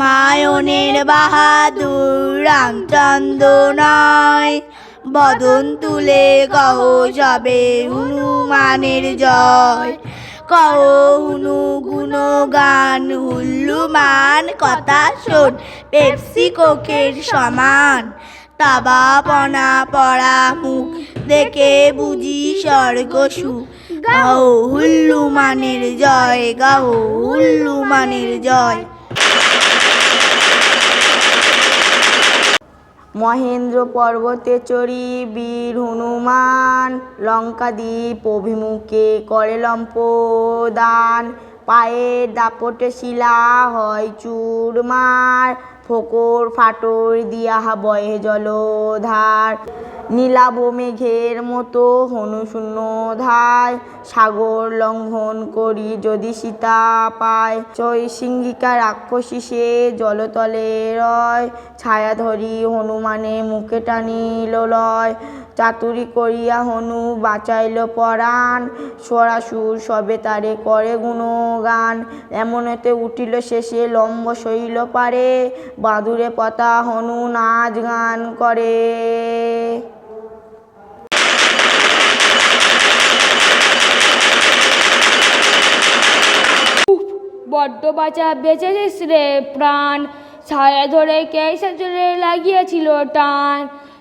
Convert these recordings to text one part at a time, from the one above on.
রামায়ণের বাহাদুর রামচন্দ্র নয়, বদন তুলে কহ সবে হনুমানের জয়। কহ হুনু গুণগান হুল্লুমান, কথা শোন পেপসি কোকের সমান। তাবাপনা পড়া মুখ দেখে বুঝি স্বর্গ সুখ, গাও হুল্লুমানের জয়, গাও হুল্লুমানের জয়। মহেন্দ্র পর্বতে চড়ি বীর হনুমান, লঙ্কাদ্বীপ অভিমুখে করে লম্পদান। পায়ের দাপটে শিলা হয় চুরমার, ফোকর ফাটর দিয়া বয়ে জলধার। নীলাভ মেঘের মতো হনু শূন্য ধায়, সাগর লঙ্ঘন করি যদি সীতা পায়। চৈশিঙ্গিকা রাক্ষসী সে জলতলে রয়, ছায়া ধরি হনুমানে মুখে টানিল লয়। চাতুরি করিয়া হনু বাঁচাইল পরাণ, সরাসুর সবে তারে করে গুণগান। এমনেতে উঠিল শেষে লম্ব শৈল পারে, বাঁধুরে পতা হনু নাচ গান করে। বড্ড বাঁচা বেঁচেছিস রে প্রাণ, ছায়া ধরে কেসে চলে লাগিয়েছিল টান।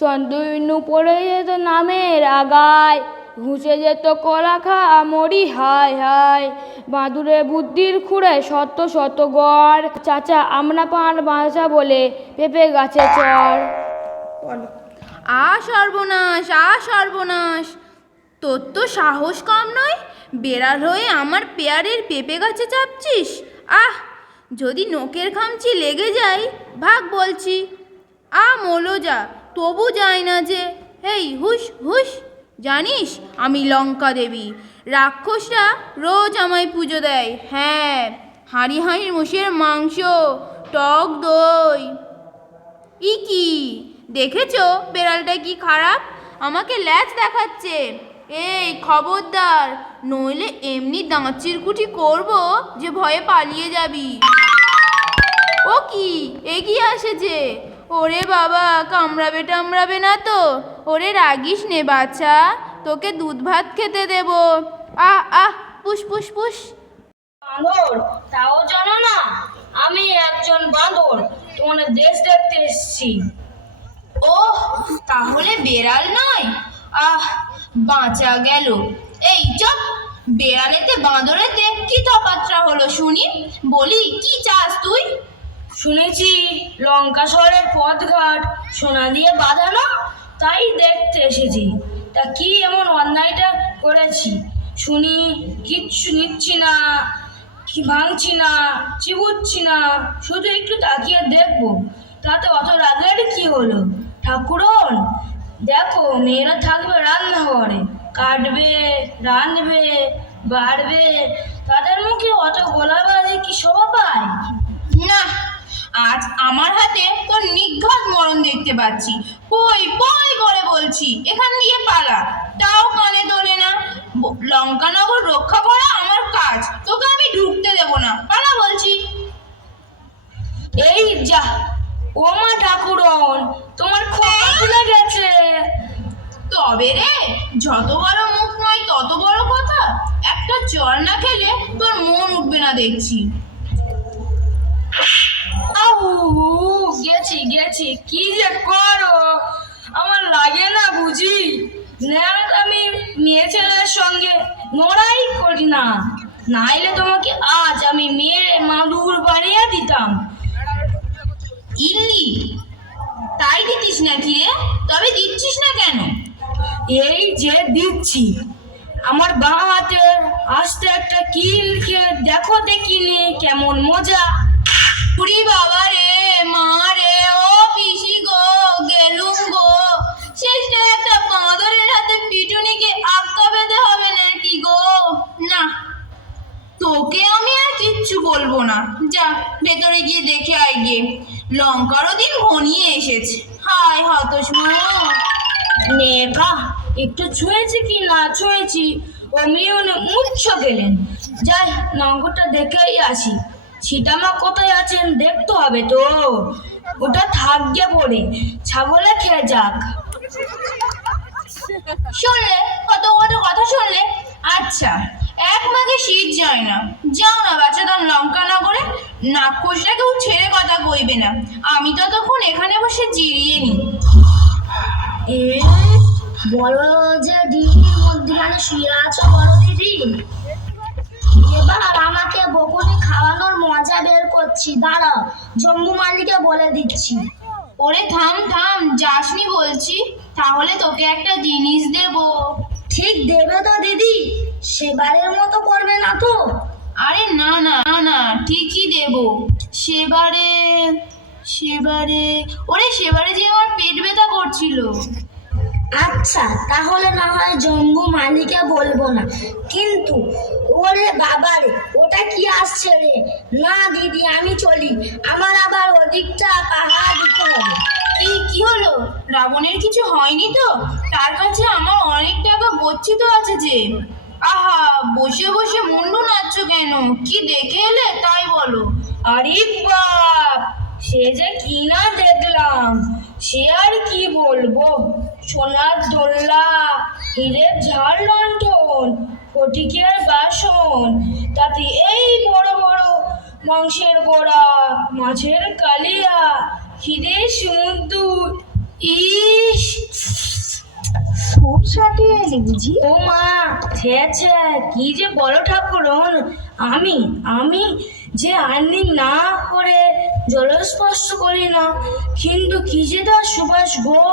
চন্দ্রবিন্দু পড়ে যেত নামের আগায়, ঘুষে যেত কলা খা মরি হায় হায়। বাঁধুরে বুদ্ধির খুঁড়ে শত শত গড়, চাচা আমরা পান বাঁচা বলে পেঁপে গাছে চড়। সর্বনাশ সর্বনাশ, তোর তো সাহস কম নয়, বেড়াল হয়ে আমার পেয়ারের পেঁপে গাছে চাপছিস। যদি নোকের খামচি লেগে যায় ভাগ বলছি। মলো যা, তবু যায় না যে। হেই হুস হুস, জানিস আমি লঙ্কা দেবী, রাক্ষসরা রোজ আমায় পুজো দেয়। হ্যাঁ, হাঁড়ি হাঁড়ির মোষের মাংস, টক দই। কি দেখেছো বেড়ালটা কি খারাপ, আমাকে ল্যাজ দেখাচ্ছে। এই খবরদার, নইলে এমনি দাঁত চিরকুটি করবো যে ভয়ে পালিয়ে যাবি। ও কি এগিয়ে আসে যে, ওরে বাবা কামড়াবে টামড়াবে না তো? ওরে রাগিস নে বাচ্চা, তোকে দুধ ভাত খেতে দেব। পুষ পুষ পুষ। বাঁদর, তাও জানো না আমি একজন বাঁদর, তোমাদের দেশ দেখতে এসেছি। তাহলে বেড়াল নয়? বাঁচা গেল। এই চপ, বেড়ালেতে বাঁদরেতে কি তফাৎটা হলো শুনি? বলি কি চাস তুই? শুনেছি লঙ্কা শহরের পথঘাট সোনা দিয়ে বাঁধানো, তাই দেখতে এসেছি। তা কি এমন অন্যায়টা করেছি শুনি? কিচ্ছু নিচ্ছি না, কি ভাঙছি না, চিবুচ্ছি না, শুধু একটু তাকিয়ে দেখবো। তাতে অত রাগের কি হলো? ঠাকুরন দেখো, মেয়েরা থাকবে রান্নাঘরে, কাটবে, রাঁধবে, বাড়বে, তাদের মুখে অত গোলাবাজি কি শোভা পায়? না, আজ আমার হাতে তোর নিঘাত মরণ দেখতে পাচ্ছি। পই পই করে বলছি, এখান দিয়ে পালা, তাও কানে তোলে না। লঙ্কানগর রক্ষা করা আমার কাজ, তোকে আমি ঢুকতে দেব না, পালা বলছি। এই যা, ও মা ঠাকুরন, তোমার খোপা খুলে গেছে। তবে রে, যত বড় মুখ নয় তত বড় কথা। একটা চর না খেলে তোর মন উঠবে না দেখছি। গেছি গেছি, কি যে করো, আমার লাগে না বুঝি? আমি মেয়ে ছেলের সঙ্গে লড়াই করি না, নাইলে তোমাকে আজ আমি মেরে মাদুর বানিয়ে দিতাম। ইল্লি, তাই দিতিস নাকি রে? তবে দিচ্ছিস না কেন? এই যে দিচ্ছি, আমার বাঁ হাতের আস্তে একটা কিল খেয়ে দেখো দেখিনি কেমন মজা। পুরি বাবা রে, মা রে, ও পিসি গো, গেলুম গো। শেষটা একটা বাঁদরের হাতে পিটুনিকে আটকা বেঁধে হবে নাকি গো? না, তোকে আমি আর কিচ্ছু বলবো না। যা ভেতরে গিয়ে দেখে আয় গে, লঙ্কারও দিন ঘনিয়ে এসেছে। হায় হতসময়। নেখা একটু ছুঁয়েছি কি না ছুঁয়েছি, অমনি উনি মুচ্ছ গেলেন। যাই লঙ্কাটা দেখেই আসি। সীতামা কোথায় আছেন দেখতে হবে তো। ওটা থাকবে পড়ে, ছাগলে খেয়ে যাক। শুনলে কত কত কথা শুনলে। আচ্ছা, এক মাঘে শীত যায় না, যাও না বাচ্চাদার লঙ্কা নগরে, নাক্ষসটা কেউ ছেড়ে কথা কইবে না, আমি তো তখন এখানে বসে জিরিয়ে নি। বলো যে দিদির মধ্যখানে শুয়ে আছো, বলো দিদি। এবার আমাকে বকুনি খাওয়ানোর মজা বের করছি, দাঁড়াও জম্বু মালিকে বলে দিচ্ছি। ওরে থাম থাম, যাসনি বলছি, তাহলে তোকে একটা জিনিস দেবো। ঠিক দেবে তো দিদি? সেবারের মতো করবে না তো? আরে না না না না, ঠিকই দেবো। সেবারে সেবারে ওরে সেবারে যে আমার পেট ব্যথা করছিল। আচ্ছা তাহলে না হয় জম্বু মালিকে বলবো না, কিন্তু ওরে বাবারে ওটা কি আসছে রে? না দিদি আমি চলি, আমার আবার ওদিকটা পাহারা দিতে হবে। কি হলো? রাবণের কিছু হয়নি তো? তার কাছে আমার অনেক টাকা গচ্ছিত আছে যে। আহা, বসে বসে মুন্ডু নাচছো কেন? কি দেখে এলে তাই বলো। আরে বাপ, সে যে কি না দেখলাম, সে আর কি বলবো। সোনার দোল্লা, হীরের ঝাড় লণ্ঠন, ফটিকের বাসন, তাতে এই বড় বড় মাংসের গোড়া, মাছের কালিয়া, হীরের সমুদ্র। ইস, খুব সাটিয়ে এলি বুঝি? ও মা, ছে ছে, কি যে বলো ঠাকুরন। আমি আমি যে আর্নি না করে জলস্পর্শ করি না, কিন্তু কি যে তার সুবাস গো।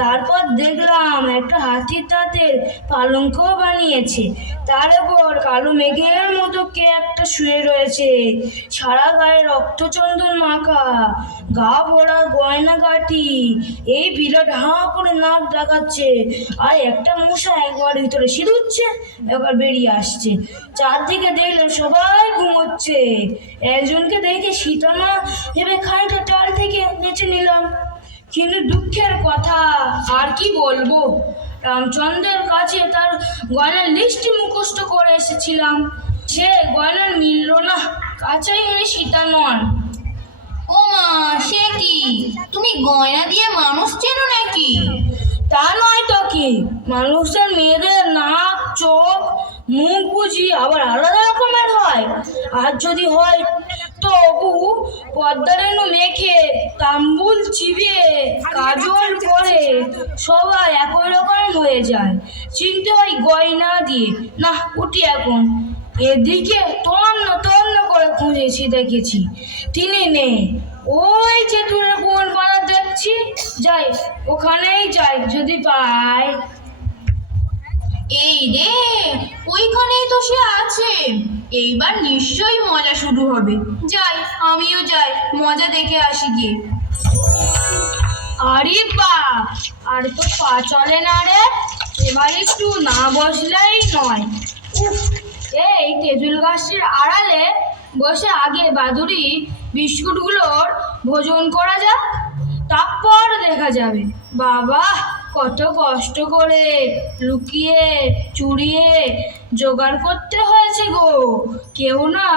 তারপর দেখলাম একটা হাতির দাঁতের পালঙ্ক বানিয়েছে, তার উপর কালো মেঘের মতো কে একটা শুয়ে রয়েছে, সারা গায়ে রক্তচন্দন মাখা, গা ভরা গয়না গাটি, এই বিরাট হাঁ করে নাক ডাকাচ্ছে, আর একটা মশা একবার ভিতরে সিঁদুচ্ছে একবার বেরিয়ে আসছে। চারদিকে দেখলে সবাই ঘুমোচ্ছে। একজনকে দেখে সীতামা ভেবে খানিকটা টাল থেকে বেঁচে নিলাম, কিন্তু দুঃখের কথা আর কি বলবো, রামচন্দ্রের কাছে তার গয়নার লিস্টটি মুখস্থ করে এসেছিলাম, সে গয়নার মিলল না, কাছেই উনি সীতা নন। ও মা, সে কি? তুমি গয়না দিয়ে মানুষ চেনো নাকি? তা নয় তো কি, মানুষের মেয়েদের নাক, চোখ, মুখ বুঝি আবার আলাদা রকমের হয়? আর যদি হয় তবু পদ্মারেণু মেখে, তাম্বুল চিবিয়ে, কাজল করে সবাই একই রকম হয়ে যায়। চিনতে হয় গয়না দিয়ে। না উঠি এখন, এদিকে তন্ন তন্ন করে খুঁজেছি, দেখেছি তিনি নেই। ওই যে দূরে কোন পাড়া দেখছি, যাই ওখানেই যাই, যদি পাই। এই রে, ওইখানেই তো সে আছে। এইবার নিশ্চয়ই মজা শুরু হবে। যাই, আমিও যাই, মজা দেখে আসি গিয়ে। আরে বাপ, আর তো পা চলে না রে, এবার একটু না বসলেই নয়। উফ, এই তেঁতুল গাছের আড়ালে বসে আগে বাদুড়ি বিস্কুটগুলোর ভোজন করা যাক, তারপর দেখা যাবে। বাবা, কত কষ্ট করে লুকিয়ে চুরিয়ে জোগাড় করতে হয়েছে গো, কেউ না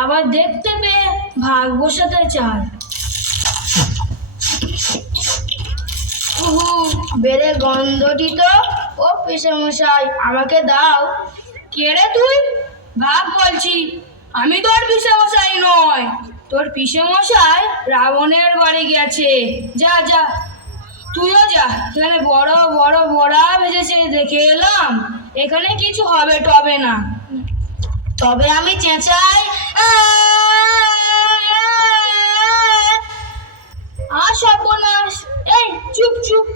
আবার দেখতে পেয়ে ভাগ বসাতে চায়। বেড়ে গন্ধটি তো। ও পিসেমশাই, আমাকে দাও। কে রে তুই? ভাগ বলছি, আমি তোর পিসেমশাই নয়। তোর পিসেমশাই রাবণের বাড়ি গেছে, যা যা তুইও যা, এখানে বড় বড় বড়া ভেজেছে দেখে এলাম, এখানে কিছু হবে টবে না। তবে আমি চেঁচাই, সর্বনাশ। এই চুপ চুপ,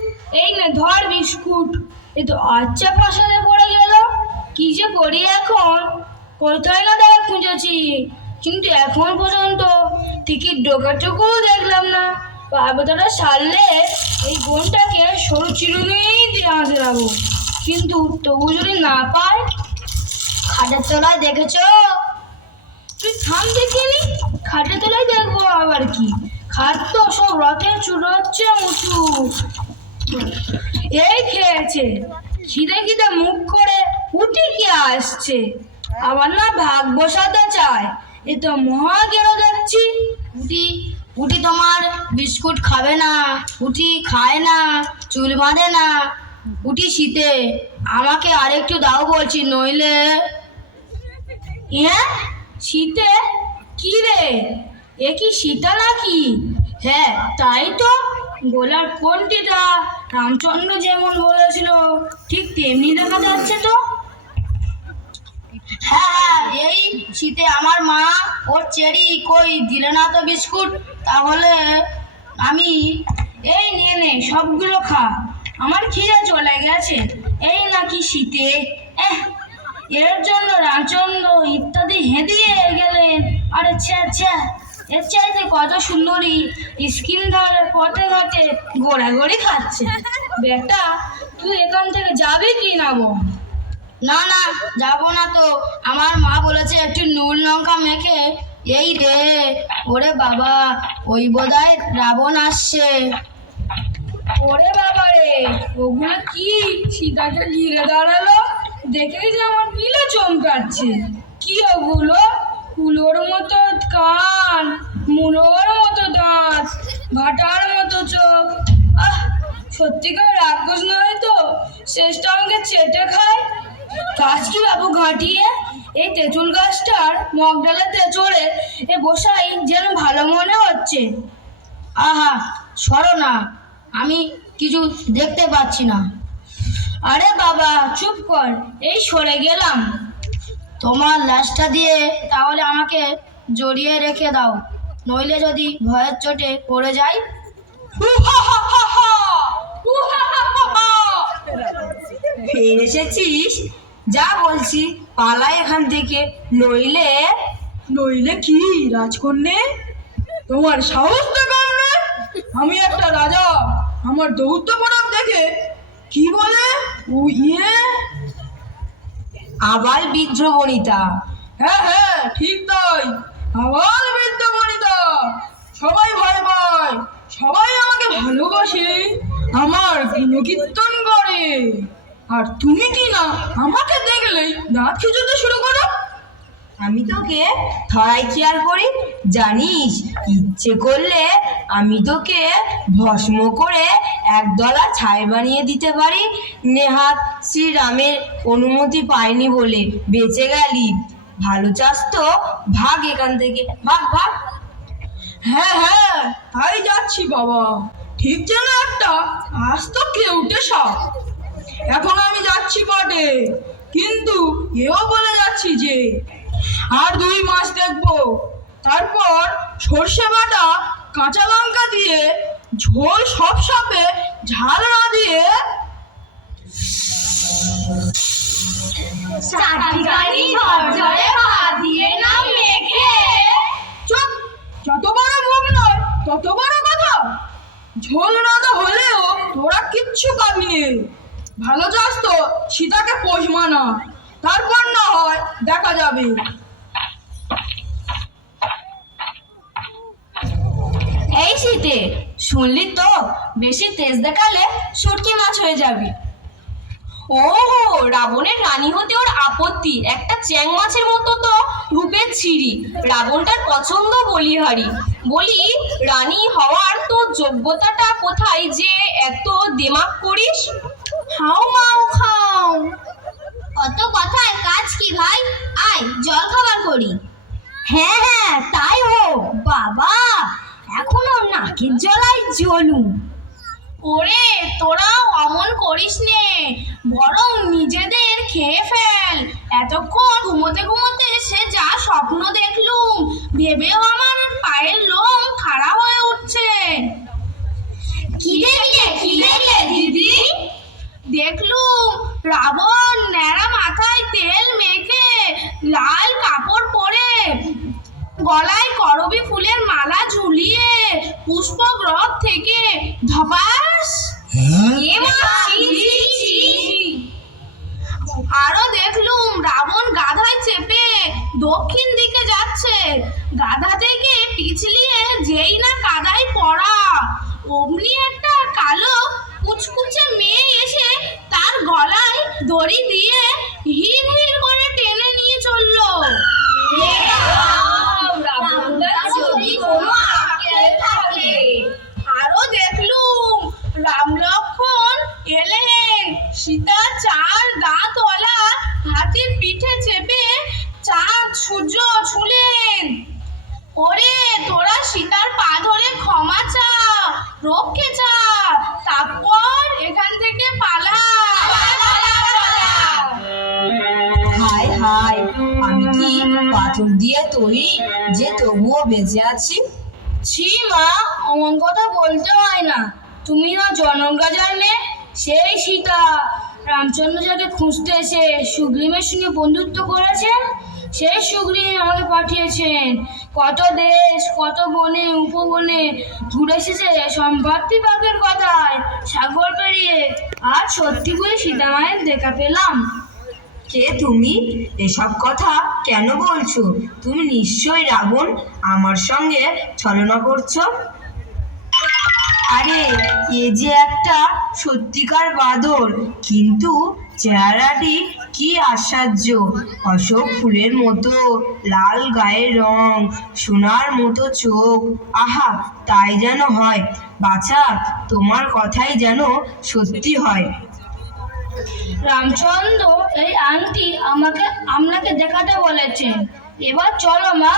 এই না ধর বিস্কুট। এই তো আচ্ছা ফসলে পড়ে গেল, কি যে করি এখন? কোথায় না দেখা খুঁজেছি, কিন্তু এখন পর্যন্ত টিকিট ডোকাটুকু দেখলাম না। পার্বতটা সারলে এই বোনটাকে সরু চিরুনিই দিয়ে আঁচড়াবো, কিন্তু তবু যদি না পায়। খাটের তলায় দেখেছো? তুই থাম দেখিনি, খাটের তলায় দেখবো আবার কি? খাট তো সব রথে চুরোচ্ছে উঁচু। এই খেয়েছে, খিদে খিদে মুখ করে উঠি কি আসছে, আবার না ভাগ বসাতে চায়। এ তো মহা গেরো দেখছি। পুটি পুটি তোমার বিস্কুট খাবে না, পুটি খায় না, চুল বাঁধে না। পুটি শীতে আমাকে আরেকটু দাও বলছি, নইলে। হ্যাঁ, শীতে? কি রে, এ কি সীতা নাকি? হ্যাঁ তাই তো, গোলার কোনটিটা রামচন্দ্র যেমন বলেছিল ঠিক তেমনি দেখা যাচ্ছে তো। হ্যাঁ হ্যাঁ, এই শীতে আমার মা ওর চেরি কই দিলে না তো বিস্কুট, তাহলে আমি। এই নে নে, সবগুলো খা, আমার খিদে চলে গেছে। এই নাকি শীতে, এর জন্য রামচন্দ্র ইত্যাদি হেদিয়ে গেলেন। আরে ছ্যা ছ্যা, এর চাইতে কত সুন্দরী স্কিন ধরে পথে ঘাটে গোড়াগড়ি খাচ্ছে। বেটা, তুই এখান থেকে যাবি কি না বল? না না, যাবো না তো। আমার মা বলেছে একটু নুন লঙ্কা মেখে। এই রে, ওরে বাবা, ওই বোধহয় রাবণ আসছে। ওরে বাবা রে, ওগুলো কি সীতাকে ঘিরে দাঁড়ালো? দেখেই যে আমার পিলে চমকাচ্ছে। কি ওগুলো? কুলোর মতো কান, মুলোর মতো দাঁত, ভাটার মতো চোখ। আহ, সত্যিকার রাক্ষস নয় তো, শেষটা আমাকে চেটে খায়। গাছ কি বাবু ঘাটিয়ে, এই তেঁতুল গাছটার মগডালেতে চড়ে এ বসাই যেন ভালো মনে হচ্ছে। আহা, সরো না, আমি কিছু দেখতে পাচ্ছি না। আরে বাবা চুপ কর, এই সরে গেলাম। তোমার লাশটা দিয়ে তাহলে আমাকে জড়িয়ে রেখে দাও, নইলে যদি ভয়ের চোটে পড়ে যাই। ফের এসেছিস? যা বলছি পালা এখান থেকে, নইলে। নইলে কি রাজকন্যে? তোমার সাহস তো কম না। আমি একটা রাজা, আমার দৌত্য পরাব দেখে কি বলে ও ইয়ে। আবার বৃদ্ধ বনিতা? হ্যাঁ হ্যাঁ, ঠিক তাই, আবার বৃদ্ধ বনিতা। সবাই ভয় পায়, সবাই আমাকে ভালোবাসে, আমার গুণকীর্তন করে। আর তুমি কি না আমাকে দেখলেই দাঁত খিচুতে শুরু করো। আমি তোকে থরাই খেয়াল করি জানিস? ইচ্ছে করলে আমি তোকে ভস্ম করে একদলা ছাই বানিয়ে দিতে পারি। নেহাত শ্রীরামের অনুমতি পাইনি বলে বেঁচে গেলি। ভালো চাস তো ভাগ এখান থেকে, ভাগ ভাগ। হ্যাঁ হ্যাঁ, তাই যাচ্ছি বাবা। ঠিক যেন একটা আস্ত কেউটে সাপ। এখন আমি যাচ্ছি বটে, কিন্তু এও বলে যাচ্ছি যে আর 2 মাস দেখবো। তারপর সর্ষে বাটা কাঁচা লঙ্কা দিয়ে ঝোল, সব সাপে ঝাল না দিয়ে। চুপ, যত বড় মুখ নয় তত বড় কথা। ঝোল রাঁধা হলেও তোরা কিচ্ছু পাবি নে। ভালো চাস তো সীতাকে পোষ মানা, তারপর না হয় দেখা যাবে। এই শীতে শুনলি তো, বেশি তেজ দেখালে শুটকি মাছ হয়ে যাবে। ও রাবণের রানী হতে ওর আপত্তি, একটা চ্যাং মাছের মতো তো রূপের ছিরি। রাবণটার পছন্দ বলিহারি। বলি, রানী হওয়ার তো যোগ্যতাটা কোথায় যে এত দেমাক করিস? খাও মাও খাও, অত কথায় কাজ কি ভাই? আয় জল খাবার করি। হ্যাঁ হ্যাঁ, তাই হোক বাবা, এখনো নাকের জলায় জ্বলুম। ওরে তোরাও অমন করিস নে, বরং নিজেদের খেয়ে ফেল। এতক্ষণ ঘুমোতে ঘুমোতে সে যা স্বপ্ন দেখলুম, ভেবেও আমার পায়ের লোম খাড়া হয়ে উঠছে। কি দেখলে দিদি? দেখলুম রাবণ ন্যাড়া মাথায় তেল মেখে, লাল কাপড় পরে, গলায় করবী ফুলের মালা ঝুলিয়ে পুষ্পক রথ থেকে ধপাস। আরো দেখলুম রাবণ গাধায় চেপে দক্ষিণ দিকে যাচ্ছে। গাধা থেকে পিছলিয়ে যেই না কাদায় পড়া, অমনি একটা কালো কুচকুচে মেয়ে এসে তার গলায় দড়ি দিয়ে হির হির করে টেনে নিয়ে চললো। দিয়ে তৈরি যে তবুও বেঁচে আছি? ছি মা, অমন কথা বলতে হয় না। তুমি না জনক রাজার মেয়ে, সেই সীতা। রামচন্দ্র যাকে খুঁজতে এসে সুগ্রীবের সঙ্গে বন্ধুত্ব করেছেন, সেই সুগ্রীব আমাকে পাঠিয়েছেন। কত দেশ, কত বনে উপবনে ঘুরে এসেছে সম্পত্তি ভাগের কথায়, সাগর পেরিয়ে। আর সত্যি করে সীতা মায়ের দেখা পেলাম। কে তুমি? এসব কথা কেন বলছো? তুমি নিশ্চয়ই রাবণ। আমার সঙ্গে ছলনা করছো। আরে এ যে একটা সত্যিকার বাদর, কিন্তু চেহারাটি কি আশ্চর্য! অশোক ফুলের মতো লাল গায়ের রং, সোনার মতো চোখ। আহা, তাই যেন হয়। বাছা, তোমার কথাই যেন সত্যি হয়। রামচন্দ্র এই আংটি আপনাকে দেখাতে বলেছেন। এবার চলো মা,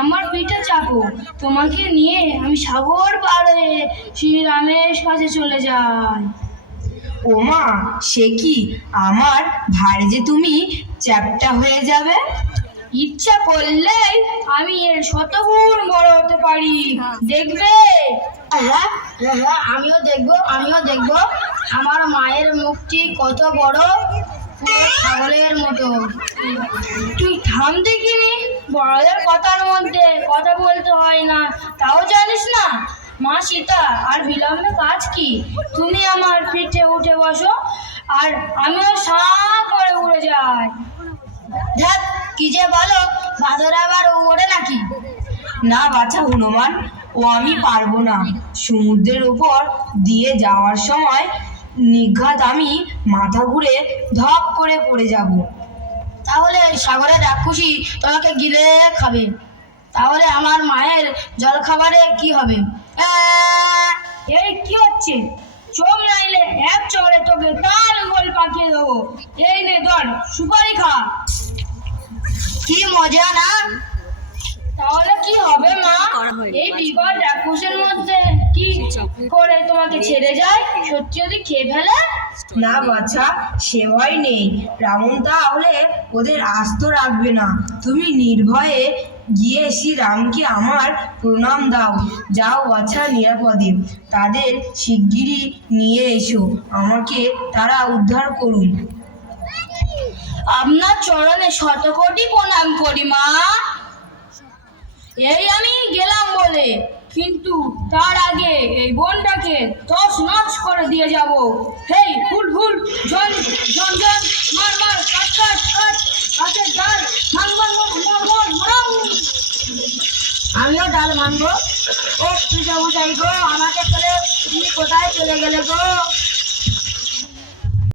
আমার পিঠে চাপো। তোমাকে নিয়ে আমি সাগর পাড়ে শ্রীরামের কাছে চলে যাই। ওমা, সে কি! আমার ভাই যে তুমি চ্যাপ্টা হয়ে যাবে। ইচ্ছা করলেই আমি এর শতগুণ বড় হতে পারি, দেখবে। হ্যাঁ হ্যাঁ হ্যাঁ, আমিও দেখবো আমার মায়ের মুখটি কত বড়, পুরো ছাগলের মতো। তুই থাম দেখিনি, বড়দের কথার মধ্যে কথা বলতে হয় না, তাও জানিস না? মা সীতা, আর বিলম্বে কাজ কি? তুমি আমার পিঠে উঠে বসো, আর আমিও সাঁ করে উড়ে যাই। ধ্যাৎ, কি যে বলো, বাদর আবার ওড়ে নাকি? না বাছা হনুমান, ও আমি পারবো না। সমুদ্রের উপর দিয়ে যাওয়ার সময় নিঘাত আমি মাথা ঘুরে ধপ করে পড়ে যাব। তাহলে সাগরের রাক্ষসী তোমাকে গিলে খাবে। তাহলে আমার মায়ের জল খাবারে কি হবে? এই কি হচ্ছে? চোখ নাইলে এক চড়ে তোকে তাল গোল পাকিয়ে দেবো। এই নে ধর, সুপারি খা। কি মজা না? তাহলে কি হবে মা? এই বিকট রাক্ষসের মধ্যে কি করে তোমাকে ছেড়ে যায়? সত্যি যদি খেয়ে ফেলে? না বাছা, সে ভয় নেই। রাবণ তাহলে ওদের আস্ত রাখবে না। তুমি নির্ভয়ে গিয়ে শ্রীরামকে আমার প্রণাম দাও। যাও বাছা, নিরাপদে। তাদের শিগগিরই নিয়ে এসো, আমাকে তারা উদ্ধার করুন। আপনার চরণে শতকোটি প্রণাম করি মা। এই আমি গেলাম বলে, কিন্তু তার আগে এই বনটাকে তছ নছ করে দিয়ে যাব। হেই হুল হুল, ঝন ঝন ঝন, মার মার, কাট কাট কাট, হাতের ডাল ভাঙ ভাঙ মর মর মরাও। আমিও ডাল ভাঙবো। ও তুই যাবো যাই গো, আমাকে ফেলে তুমি কোথায় চলে গেলে গো?